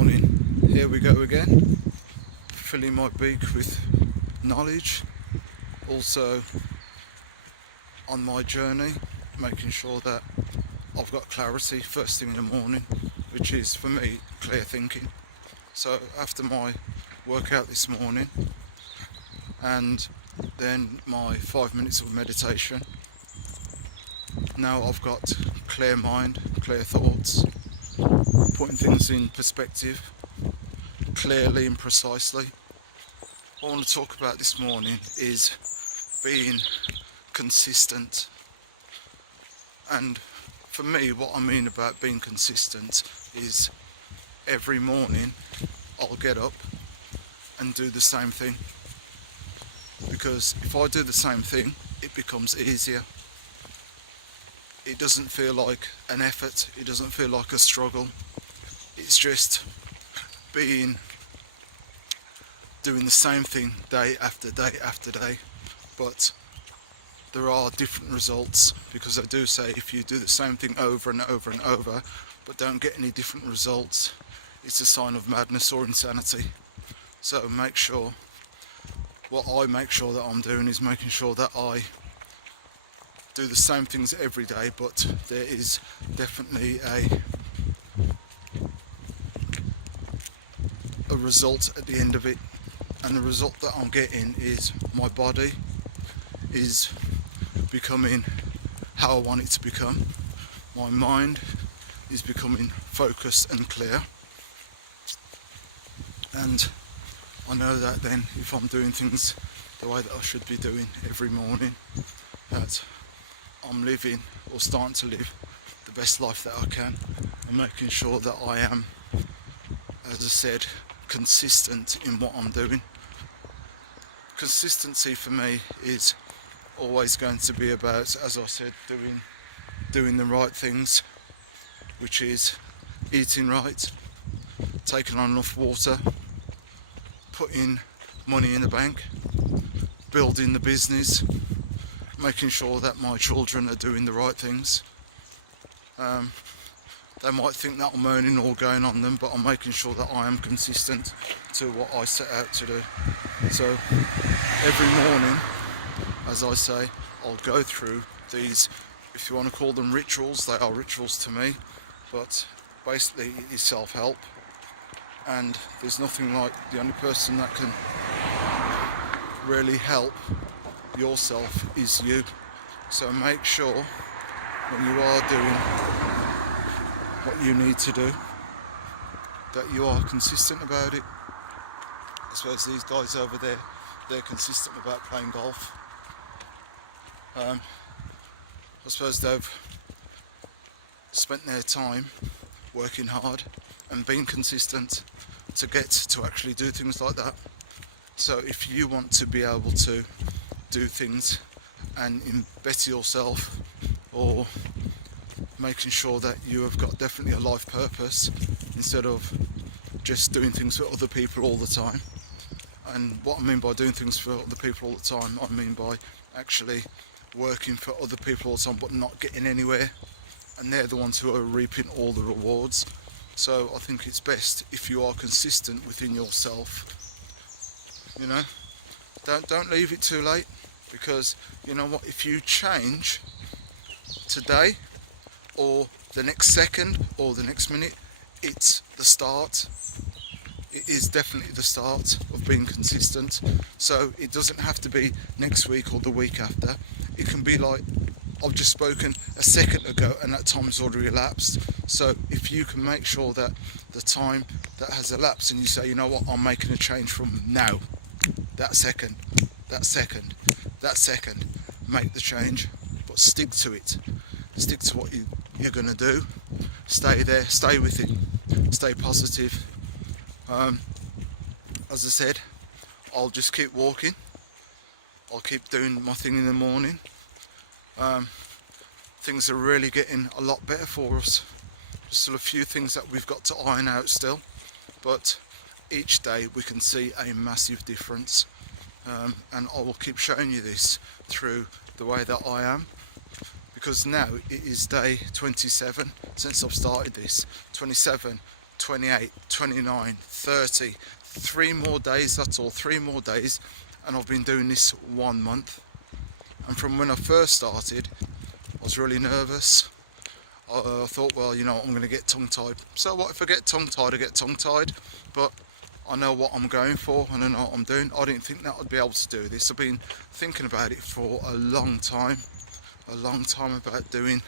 morning. Here we go again, filling my beak with knowledge, also on my journey, making sure that I've got clarity first thing in the morning, which is for me clear thinking. So after my workout this morning and then my 5 minutes of meditation, now I've got clear mind, clear thoughts, putting things in perspective clearly and precisely. What I want to talk about this morning is being consistent. And for me, what I mean about being consistent is every morning I'll get up and do the same thing. Because if I do the same thing, it becomes easier. It doesn't feel like an effort, it doesn't feel like a struggle. It's just doing the same thing day after day after day, but there are different results, because I do say if you do the same thing over and over and over but don't get any different results, it's a sign of madness or insanity. So what I make sure that I'm doing is making sure that I do the same things every day, but there is definitely a result at the end of it. And the result that I'm getting is my body is becoming how I want it to become. My mind is becoming focused and clear. And I know that then if I'm doing things the way that I should be doing every morning, that I'm living or starting to live the best life that I can. I'm making sure that I am, as I said, consistent in what I'm doing. Consistency for me is always going to be about, as I said, doing the right things, which is eating right, taking on enough water, putting money in the bank, building the business, making sure that my children are doing the right things. They might think that I'm earning all going on them, but I'm making sure that I am consistent to what I set out to do. So every morning, as I say, I'll go through these, if you want to call them rituals, they are rituals to me, but basically it is self-help, and there's nothing like the only person that can really help yourself is you. So make sure when you are doing what you need to do that you are consistent about it. I suppose these guys over there, they're consistent about playing golf. I suppose they've spent their time working hard and being consistent to get to actually do things like that. So if you want to be able to do things and better yourself, or making sure that you have got definitely a life purpose instead of just doing things for other people all the time. And what I mean by doing things for other people all the time, I mean by actually working for other people all the time but not getting anywhere, and they're the ones who are reaping all the rewards. So I think it's best if you are consistent within yourself. You know, don't leave it too late, because you know what, if you change today or the next second or the next minute, it's the start. It is definitely the start of being consistent. So it doesn't have to be next week or the week after. It can be like I've just spoken a second ago, and that time's already elapsed. So if you can make sure that the time that has elapsed, and you say, you know what, I'm making a change from now, that second, make the change, but stick to it. Stick to what you're going to do. Stay there, stay with it, stay positive. As I said, I'll just keep walking. I'll keep doing my thing in the morning. Things are really getting a lot better for us. There's still a few things that we've got to iron out still, but each day we can see a massive difference. And I will keep showing you this through the way that I am, because now it is day 27 since I've started this. 27 28, 29, 30, 3 more days, that's all, 3 more days, and I've been doing this 1 month. And from when I first started, I was really nervous. I thought, well, you know, I'm going to get tongue-tied. So what if I get tongue-tied? I get tongue-tied, but I know what I'm going for and I know what I'm doing. I didn't think that I'd be able to do this. I've been thinking about it for a long time about doing